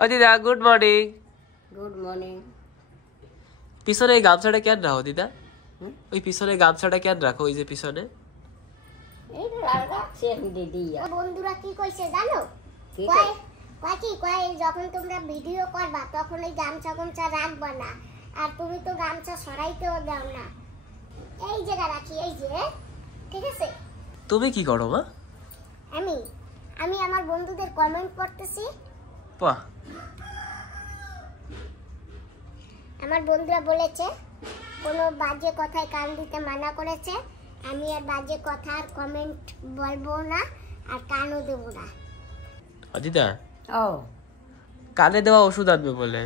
ও দিদা good morning. Good morning. পিছনে এই গামছাটা কেন রাখো দিদা? ওই পিছনে গামছাটা কেন রাখো? ওই যে পিছনে বন্ধুরা কি কইছে জানো? কয় যখন তোমরা ভিডিও করবা তখন ওই গামছা রাখবা না, আর তুমি তো গামছা সরাইতেও দাও না, এই জায়গা রাখি, এই যে, ঠিক আছে? তুমি কি করো মা? আমি আমার বন্ধুদের কমেন্ট পড়তেছি। বাহ, আমার বন্ধুরা বলেছে কোনো বাজে কথায় কান দিতে মানা করেছে, আমি আর বাজে কথা আর কমেন্ট বলবো না আর কানও দেব না। দিদা ও কানে দেওয়া ওষুধ আনবে বলে।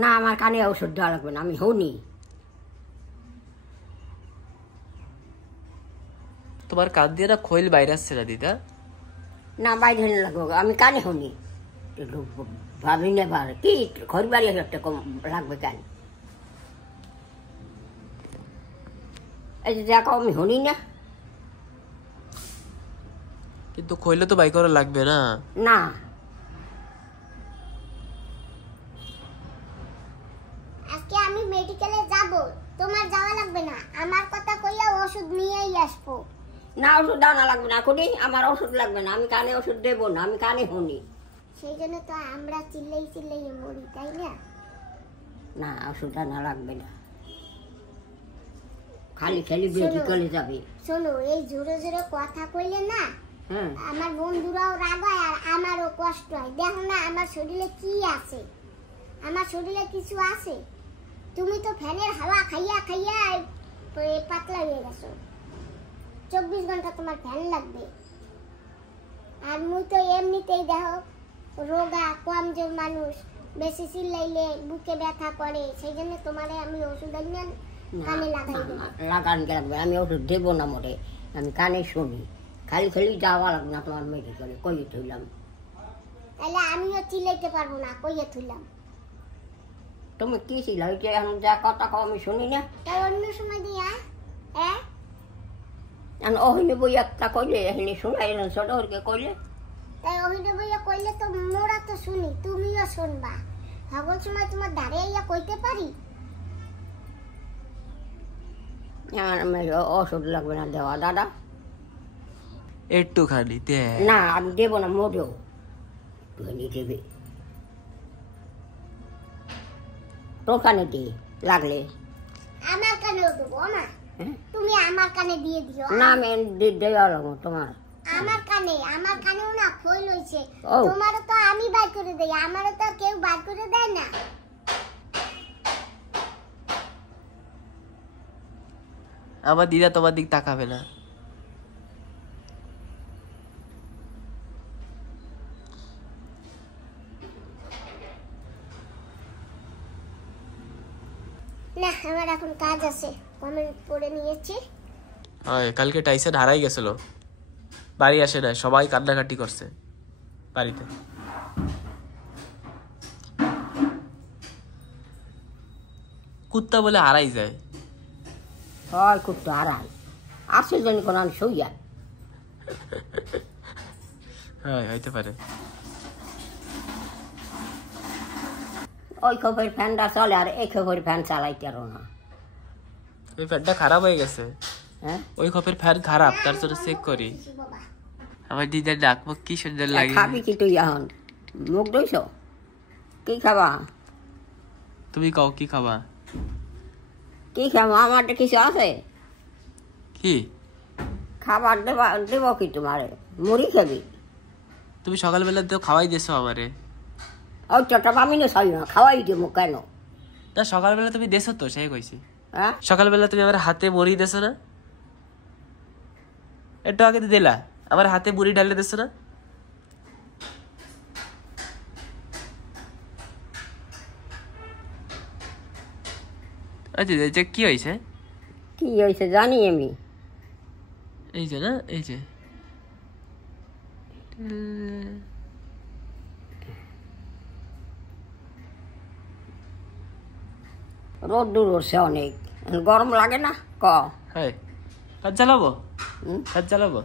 না, আমার কানে ওষুধ দেওয়া লাগবে না, আমি হইনি। তোমার কান দিয়ে না খৈল বাইরে আসছে না দিদা? না, বাইরে লাগবে, আমি কানে হইনি। ভাবি না পারে কি ঘর বাড়ি একটা কম লাগবে কেন? এই যে দেখো আমি হনি না। কিন্তু খৈলে তো বাই করা লাগবে না? না, আজকে আমি মেডিকেলে যাব, তোমার যাওয়া লাগবে না, আমার কথা কইয়া ওষুধ নিয়েই আসবো। না ওষুধ আনা লাগবে না, খুনি আমার ওষুধ লাগবে না, আমি কানে ওষুধ দেবো না, আমি কানে হনি। সেই জন্য তো আমরা চিল্লাই মরি, তাই না? না ওষুধ আনা লাগবে না, খালি খালি মেডিকেলে যাবে। শোনো, এই জোরে জোরে কথা কইলে না আমার বন্ধুরাও রাগ হয় আর আমারও কষ্ট হয়। দেখো না আমার শরীরে কি আছে, আমার শরীরে কিছু আছে। তুমি তো ফ্যানের হাওয়া খাইয়া খাইয়া পাতলা হয়ে গেছো, 24 ঘন্টা তোমার ফ্যান লাগবে। আর মুই তো এমনিতেই দেখো রোগা কমজোর মানুষ, বেশি চিল্লাইলে বুকে ব্যথা করে, সেই জন্য তোমারে আমি ওষুধ আনিয়ে কানে লাগাই দেব। লাগান লাগবে, আমি ওষুধ দেবো না মোটে, আমি কানে শুনি। খালি খালি যাওয়া লাগবে না তোমার মেডিকেলে, কইয়ে থইলাম। তাহলে আমিও চিল্লাইতে পারবো না, কইয়ে থইলাম। তুমি কি ছিল যে এখন যা কথা কও আমি শুনি না? তাই অন্য সময় দিয়া ওহিনে বই একটা কইলে এখানে শোনাই না, ছোট হরকে কইলে তাই ওহিনে বইয়া কইলে তো মোরা তো শুনি, তুমিও শুনবা। সকল সময় তোমার ধারে ইয়া কইতে পারি? ওষুধ লাগবে না দেওয়া দাদা, একটুখানি দে। না আমি দেবো না মোটেও, একটুখানি দেবে তোর কানে দি লাগলে। আমার কানেও দেবো না, তুমি আমার কানে দিয়ে দিও। না আমি দেওয়া লাগবো তোমার। আমার কানেও না খই লইছে, তোমারও তো আমি বাই করে দেই, আমারও তো কেউ বাই করে দেয় না। আমার দিদা তোমার দিক তাকাবে না। না, আমার এখন কাজ আছে, কমেন্ট পড়ে নিয়েছি। কালকে টাইসন হারাই গেছিল, বাড়ি আসে না, সবাই কান্নাকাটি করছে বাড়িতে। কুত্তা বলে হারাই যায়। হয় কুত্তা হারাই আসে যেন কোন সইয়া। হ্যাঁ হইতে পারে। ওই খবর ফ্যানটা চলে আর এই খবর ফ্যান চালাইতে পারো না। ওই ফ্যানটা খারাপ হয়ে গেছে। হ্যাঁ ওই খপের ফ্যান খারাপ, তার জন্য চেক করি। আমার দিদার ডাকবো কি সুন্দর লাগে। খাবি কি তুই এখন? মুখ দইছ কি খাবা? তুমি কও কি খাবা? কি খাবো? আমার কিছু আছে কি খাবার দেব কি তোমারে? মুড়ি খাবি? তুমি সকালবেলা তো খাওয়াই দিয়েছো আমারে। ওই চটা আমি না চাই না, খাওয়াই দেবো কেন? না সকালবেলা তুমি দেছো তো, সেই কইছি। হ্যাঁ সকালবেলা তুমি আমার হাতে মুড়ি দেছো না? একটু আগে দিলা আমার হাতে মুড়ি ঢালে দেছো না? আচ্ছা কি হয়েছে? কি হয়েছে জানি আমি। এই যে না, এই যে রোদ দূর হচ্ছে অনেক, গরম লাগে না ক? হ্যাঁ কাজ চালাবো, কাজ চালাবো।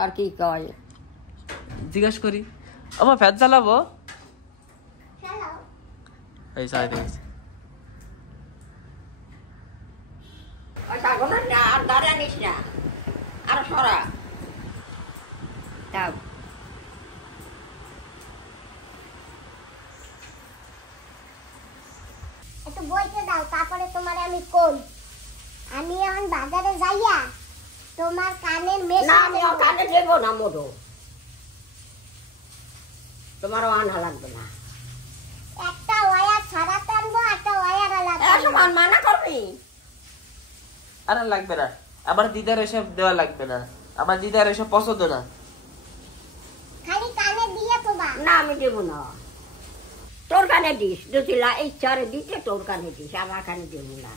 আর কি কয় জিজ্ঞাসা করি, আমার ফ্যান চালাবো? এই চালাইতে গেছে। আর দাঁড়িয়ে নিস না, আরো সরা তাও। একটু বইতে দাও, তারপরে তোমার আমি কই। আমি এখন বাজারে যাইয়া তোমার কানের না মেশিন আমি কানে দেবো না মোটো, তোমারও আনা লাগবে না। একটা ওয়্যার ছাড়াতে আনবো, একটা ওয়্যার আলাদা সমান মানা করবি। আরে লাগবে না, আমার দিদার এসব দেওয়া লাগবে না, আমার দিদার এসব পছন্দ না। খালি কানে দিয়ে তোমার। না আমি দেবো না, তোর কানে দিস, যদি ইচ্ছারে দিতে তোর কানে দিস, আমার কানে দেবো না।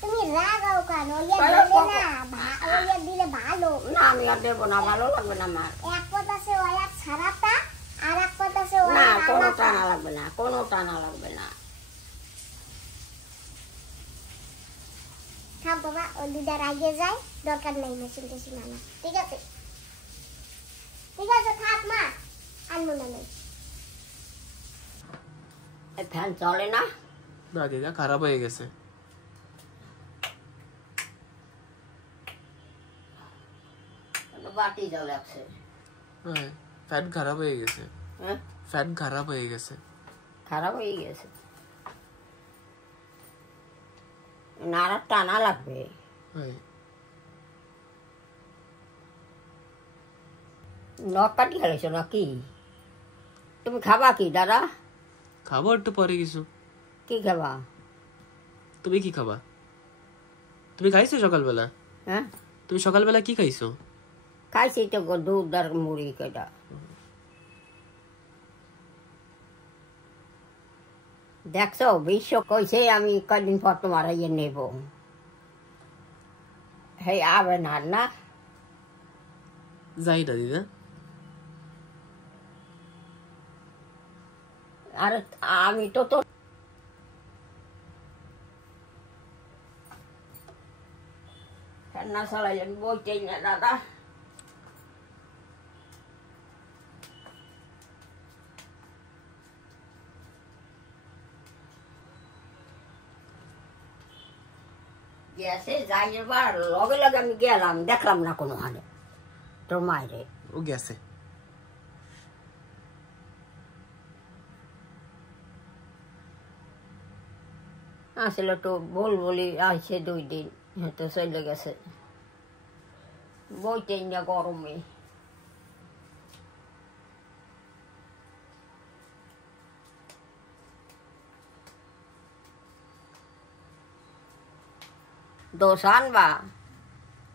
তুমি রাগাও কেন? ওয়্যার দিলে না, ওয়্যার দিলে ভালো না আমি আর দেবো না, ভালো লাগবে না আমার। এক কথা আছে ওয়্যার ছাড়াতা, আর এক কথা আছে না ওয়্যার কোনো আলাদা। টানা লাগবে না, কোনো টানা লাগবে না। থাক বাবা, ওই দুটার আগে যাই, দরকার নেই মেশিন টেশিন আনা। ঠিক আছে ঠিক আছে, থাক মা, আনবো না নেই। ফ্যান চলে না? না দিদা খারাপ হয়ে গেছে। বাটি জল আছে। হ্যাঁ ফ্যান খারাপ হয়ে গেছে। হ্যাঁ ফ্যান খারাপ হয়ে গেছে। খারাপ হয়ে গেছে, নাড়া টানা লাগবে। হ্যাঁ নখ কাটি খেলেছো নাকি? তুমি খাবা কি দাদা? খাবো একটু পরে কিছু। কি খাবা? তুমি কি খাবা? তুমি খাইছো সকালবেলা? হ্যাঁ তুমি সকালবেলা কি খাইছো? খাইছি তো দুধ আর মুড়ি কেটা। দেখছো বিশ্ব কইছে আমি কদিন পর তোমার ইয়ে নেব, হে আবে না না। যাই না দিদা। আরে আমি তো তো না চালাই আমি বইতেই না দাদা। গেছে যাই এবার লগে লগে আমি গেলাম, দেখলাম না কোনো হালে তোর মায়েরে। ও গেছে। আসলে তো বলি আসছে 2 দিন, তো চলে গেছে বইতেই না গরমে। দোষ আনবা?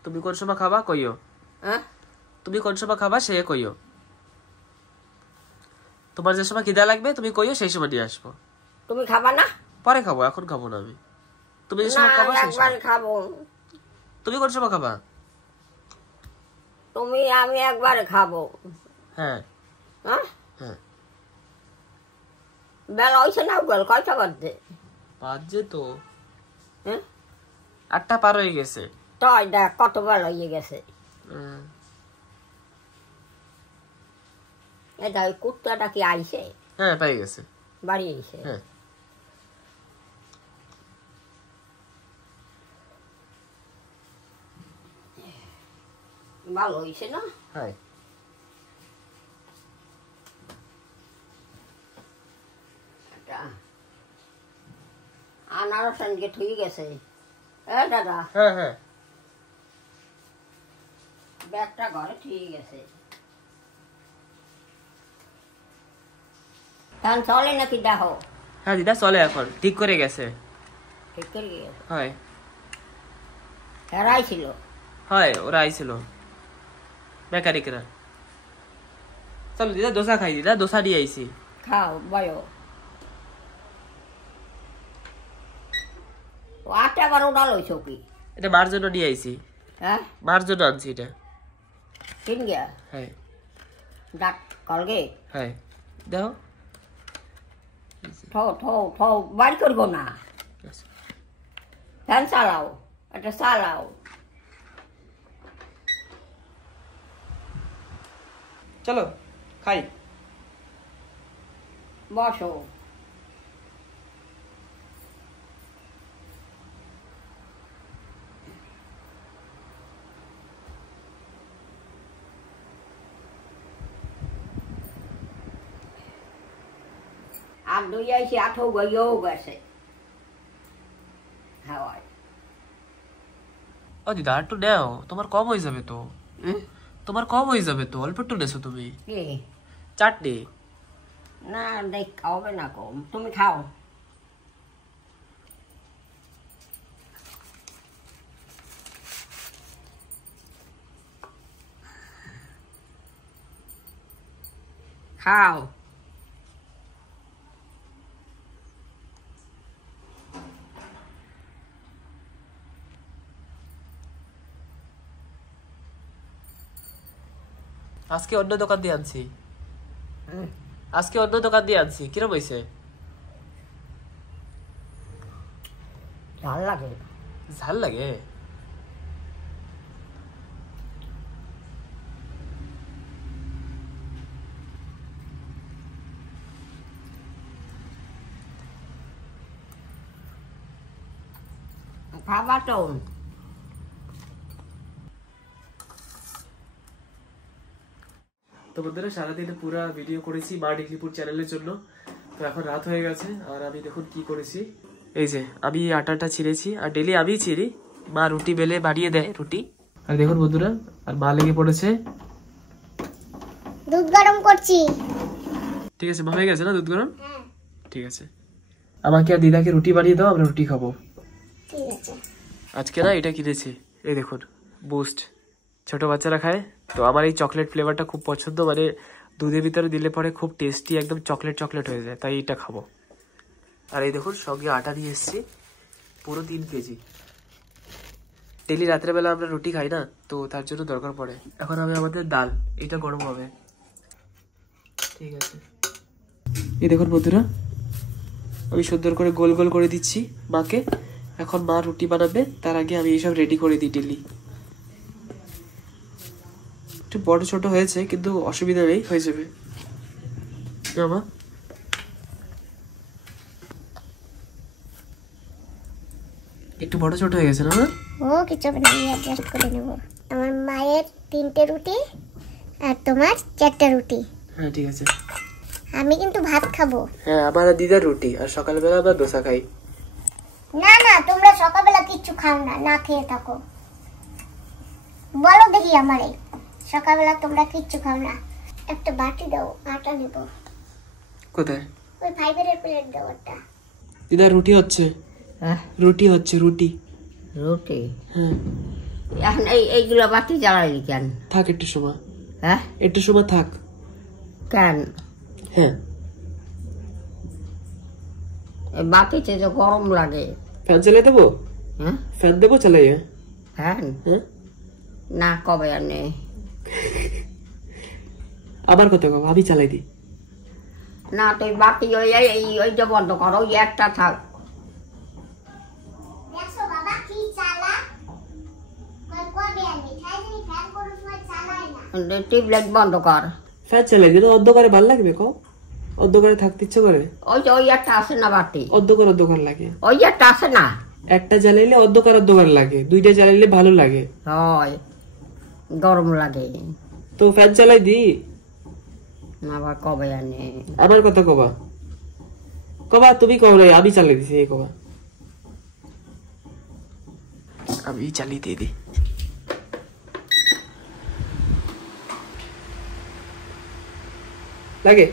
তুমি কোন সময় খাবা কইও? হ্যাঁ তুমি কোন সময় খাবা সে কইও। তোমার যে সময় খিদা লাগবে তুমি কইও, সেই সময় দিয়ে আসবো। তুমি খাবা না? পরে খাবো, এখন খাবো না আমি। তুমি যে সময় খাবা সেই একবার সময়। খাবো। তুমি কোন সময় খাবা? তুমি আমি একবার খাবো। হ্যাঁ হ্যাঁ হ্যাঁ। বেলা হয়েছে না, গেল কয়টা বাজছে? বাজে তো হ্যাঁ 8টা পার হয়ে গেছে। তাই দেখ কত বেলা হয়ে গেছে। এটা ওই কুত্তাটা কি আইছে? হ্যাঁ পাই গেছে, বাড়ি আইছে। হ্যাঁ। ভালো হয়েছে না? হ্যাঁ আনারস আনকে ঠিক গেছে। এ দাদা হ্যাঁ হ্যাঁ ব্যাগটা ঘরে ঠিক গেছে। ধান চলে নাকি দেখো? হ্যাঁ দিদা চলে, এখন ঠিক করে গেছে। ঠিক করে গেছে। হয় হেরাই ছিল। হয় ওরা আইছিল মেকানিকরা। চলো দিদা দোসা খাই, দিদা দোসা দিয়ে আইছি। খাও বয়। আটটা বার উড়াল হয়েছ কি? এটা মার জন্য নিয়ে আইছি। হ্যাঁ মার জন্য আনছি এটা। কিন গিয়া হ্যাঁ ডাক কলগে হ্যাঁ দেখো। ঠো ঠো ঠো বাড়ি করবো না। ফ্যান চালাও, এটা চালাও। চলো খাই। বসো। আর দুই আইসি আঠো গইও গেছে হাওয়ায়। ও দিদা একটু নেও, তোমার কম হয়ে যাবে তো। তোমার কম হয়ে যাবে তো, অল্প একটু নেছো তুমি। চাটনি না দেখ খাওয়াবে না কম, তুমি খাও। খাও। আজকে অন্য দোকান দিয়ে আনছি, আজকে অন্য দোকান দিয়ে আনছি। কিরম হয়েছে? ঝাল লাগে। ঝাল লাগে? খাবা তো। তো বন্ধুরা সারাদিনে পুরো ভিডিও করেছি মা ডিগলিপুর চ্যানেলের জন্য। তো এখন রাত হয়ে গেছে আর আমি দেখুন কি করেছি। এই যে আমি আটাটা ছিঁড়েছি, আর ডেলি আমি ছিঁড়ি, মা রুটি বেলে বানিয়ে দেয় রুটি। আর দেখুন বন্ধুরা, আর মা লেগে পড়েছে দুধ গরম করছি। ঠিক আছে, মা হয়ে গেছে না দুধ গরম? ঠিক আছে, আমাকে আর দিদাকে রুটি বানিয়ে দাও, আমরা রুটি খাবো। ঠিক আছে। আজকে না এটা কিনেছি, এই দেখুন বুস্ট, ছোট বাচ্চারা খায়। তো আমার এই চকলেট ফ্লেভারটা খুব পছন্দ, মানে দুধের ভিতরে দিলে পরে খুব টেস্টি, একদম চকলেট চকলেট হয়ে যায়, তাই এটা খাবো। আর এই দেখুন সঙ্গে আটা নিয়ে এসছি পুরো 3 কেজি। ডেলি রাত্রেবেলা আমরা রুটি খাই না, তো তার জন্য দরকার পড়ে। এখন হবে আমাদের ডাল, এটা গরম হবে। ঠিক আছে, এই দেখুন বন্ধুরা আমি সুন্দর করে গোল গোল করে দিচ্ছি মাকে। এখন মা রুটি বানাবে, তার আগে আমি এইসব রেডি করে দিই ডেলি। একটু বড় ছোট হয়েছে কিন্তু অসুবিধা নেই, হয়ে যাবে। মা একটু বড় ছোট হয়ে গেছে না? ও কিছু হবে না, আমি অ্যাডজাস্ট করে নেব। আমার মায়ের 3টে রুটি আর তোমার 4টে রুটি। হ্যাঁ ঠিক আছে। আমি কিন্তু ভাত খাবো। হ্যাঁ, আমার দিদার রুটি, আর সকালবেলা আমরা দোসা খাই। না না, তোমরা সকালবেলা কিচ্ছু খাও না, না খেয়ে থাকো। বলো দেখি আমারে, সকালবেলা তোমরা কিচ্ছু খাও না। একটা বাটি দাও, আটা নেব। কোথায়? ওই ফাইবারের প্লেট দাও একটা। দিদা রুটি হচ্ছে। হ্যাঁ রুটি হচ্ছে, রুটি। রুটি? হ্যাঁ। এখন এইগুলো বাতি জ্বালাইলি কেন? থাক একটু সময়। হ্যাঁ একটু সময় থাক। কেন? হ্যাঁ, বাতিতে তো গরম লাগে। ফ্যান চালিয়ে দেবো? হ্যাঁ ফ্যান দেবো চালাইয়ে? ফ্যান? হ্যাঁ, না কবে আর নেই। আবার কথা কব, আমি চালাই দিই। না তুই বাতি ওইটা বন্ধ করো, ওই একটা থাক। দেখছো বাবা কি চালা, কবে আমি খাইনি, ফ্যান কোন সময় চালাই না। টিউবলাইট বন্ধ কর। ফ্যান চালাই দিলে অন্ধকারে ভালো লাগবে? কো অন্ধকারে থাকতে ইচ্ছে করে? ওই যে ওই একটা আছে না বাতি, অন্ধকার অন্ধকার লাগে। ওই একটা আছে না, একটা জ্বালাইলে অন্ধকার অন্ধকার লাগে, 2টা জ্বালাইলে ভালো লাগে। হয় গরম লাগে। তো ফ্যান চালাই দি। আবার কবে আনে? আমার কথা কবা, কবা তুমি কব না, আমি চালাই দিছি। এই কবা, আমি চালিয়ে দিয়ে দিই। লাগে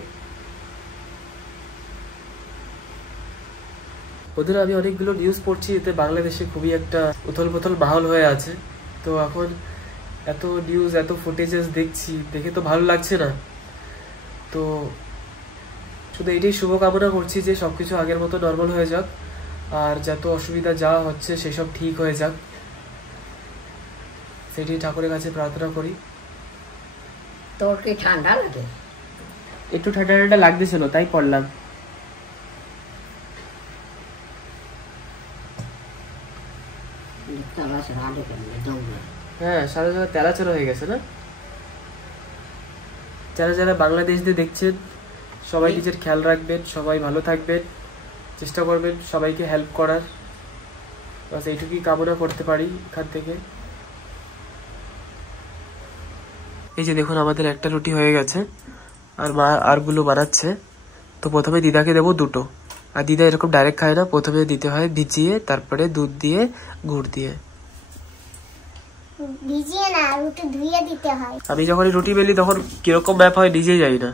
ওদের। আমি অনেকগুলো নিউজ পড়ছি, এতে বাংলাদেশে খুবই একটা উথল পুথল মাহল হয়ে আছে। তো এখন এত নিউজ, এত ফুটেজেস দেখছি, দেখে তো ভালো লাগছে না। তো শুধু এটাই শুভকামনা করছি যে সবকিছু আগের মতো নর্মাল হয়ে যাক, আর যত অসুবিধা যা হচ্ছে সেসব ঠিক হয়ে যাক, সেটি ঠাকুরের কাছে প্রার্থনা করি। তোর কি ঠান্ডা লাগে? একটু ঠান্ডা ঠান্ডা লাগতেছিল, তাই পড়লাম। হ্যাঁ, সারা জায়গা তেলাচড়া হয়ে গেছে না? যারা যারা বাংলাদেশ দিয়ে দেখছেন সবাই নিজের খেয়াল রাখবেন, সবাই ভালো থাকবেন, চেষ্টা করবেন সবাইকে হেল্প করার, বাস এইটুকুই কামনা করতে পারি এখান থেকে। এই যে দেখুন আমাদের একটা রুটি হয়ে গেছে, আর মা আরগুলো বানাচ্ছে। তো প্রথমে দিদাকে দেবো 2টো, আর দিদা এরকম ডাইরেক্ট খায় না, প্রথমে দিতে হয় ভিজিয়ে, তারপরে দুধ দিয়ে গুড় দিয়ে। ভিজিয়ে না, রুটি ধুইয়ে দিতে হয়। আমি যখন রুটি বেলি তখন কিরকম ম্যাপ হয় নিজেই যাই না।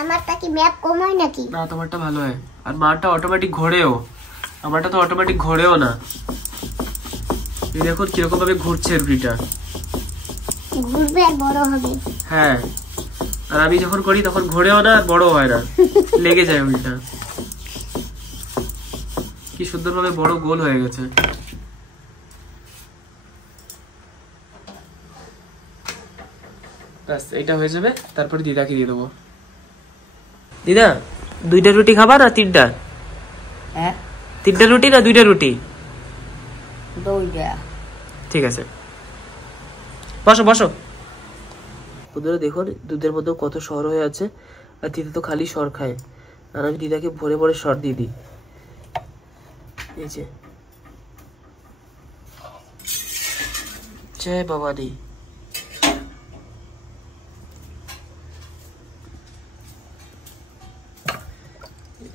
আমারটা কি ম্যাপ কম হয় নাকি? না, তোমারটা ভালো হয়, আর মারটা অটোমেটিক ঘোরেও, আমারটা তো অটোমেটিক ঘোরেও না। এই দেখুন কিরকম ভাবে ঘুরছে রুটিটা, ঘুরবে আর বড় হবে। হ্যাঁ, আর আমি যখন করি তখন ঘোরেও না আর বড় হয় না, লেগে যায় উল্টা। কি সুন্দরভাবে বড় গোল হয়ে গেছে। ব্যাস, এটা হয়ে যাবে, তারপরে দিদাকে দিয়ে দেবো। দিদা 2টা রুটি খাবা না 3টা? হ্যাঁ, 3টা রুটি না 2টা রুটি? 2টা। ঠিক আছে, বসো বসো। বন্ধুরা দেখুন দুধের মধ্যে কত সর হয়ে আছে, আর দিদা তো খালি সর খায়, আর আমি দিদাকে ভরে ভরে সর দিয়ে দিই। এই যে জয় বাবা দি।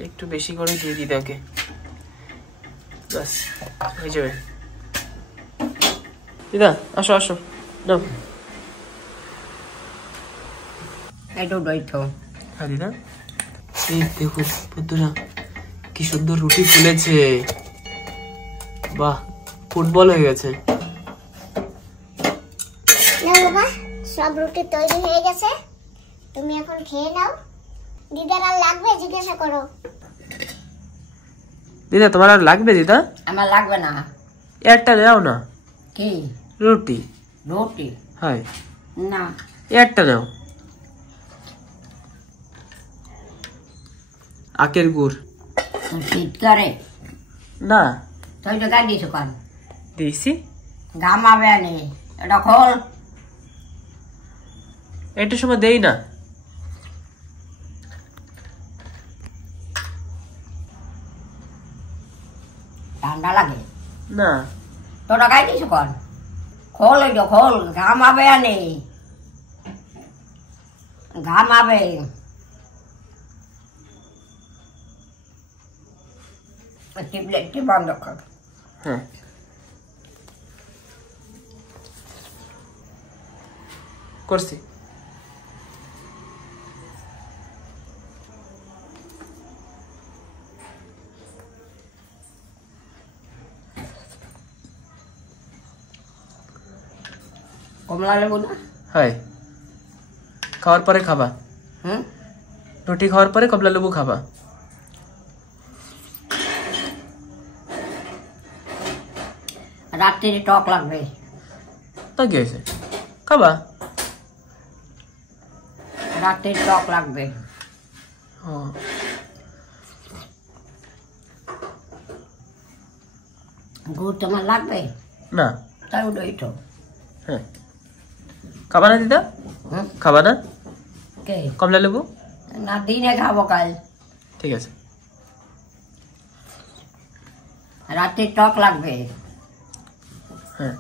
একটু বেশি করে দিয়ে দিদাকে, ব্যাস হয়ে যাবে। দিদা আসো আসো, নাও। হ্যাঁ দিদা, এই দেখুন বন্ধুরা কি সুন্দর রুটি ফুলেছে, বাহ, ফুটবল হয়ে গেছে। না বাবা, সব রুটি তৈরি হয়ে গেছে, তুমি এখন খেয়ে নাও। দিদার আর লাগবে জিজ্ঞাসা করো। দিদা তোমার আর লাগবে? দিদা আমার লাগবে না। একটা নাও না। কি রুটি? রুটি? হ্যাঁ, না, একটা নাও। আখের গুড় শীত করে না? তুই তো গাড়ি দিস কান দিয়েছি, ঘামাবে নি, এটা খোল। একটু সময় দেই না। ঠান্ডা লাগে না, তোরা গাড়ি দিস কান, খোল, এটা খোল, ঘামাবে নি, ঘামাবে। টিপলেটটি বন্ধ কর। হ্যাঁ করছি। কমলা লেবু না? হয়, খাওয়ার পরে খাবা। হুম, রুটি খাওয়ার পরে কমলা লেবু খাবা। রাত্রে টক লাগবে। তা কি হয়েছে, খাবা। রাত্রে টক লাগবে। ও, গুড় তোমার লাগবে না। তাই ওটাই তো। হ্যাঁ, খাবা না দিদা? হুম, খাবা না কে? কমলা লেবু? না, দিনে খাবো কাল। ঠিক আছে, রাত্রে টক লাগবে। হ্যাঁ